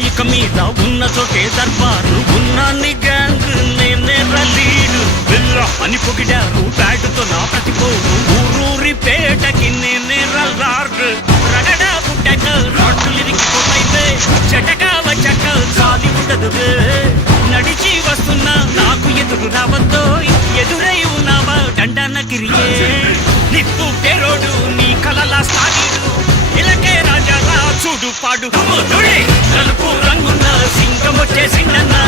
ఇక మీద ఉన్న చోటే దర్బారు ఉన్నాన్ని గ్యాంగ్ నేనే లీడు బిల్లా అని పొగిడారు బ్యాటుతో నా ప్రతిపోరు ఊరూరి పేటకి నేనే లార్డ్ రగడా పుట్టక రాడ్లు ఇరిగిపోతాయితే చెటక వచ్చక చాలి ఉండదు నడిచి వస్తున్నా నాకు ఎదురు రావద్దో ఎదురై ఉన్నావా దండన గిరియే నిప్పు పేరోడు నీ కలలా సాగిడు ఇలకే రాజా చూడు పాడు నలుపు రంగున్న సింగం వచ్చేసిందన్నా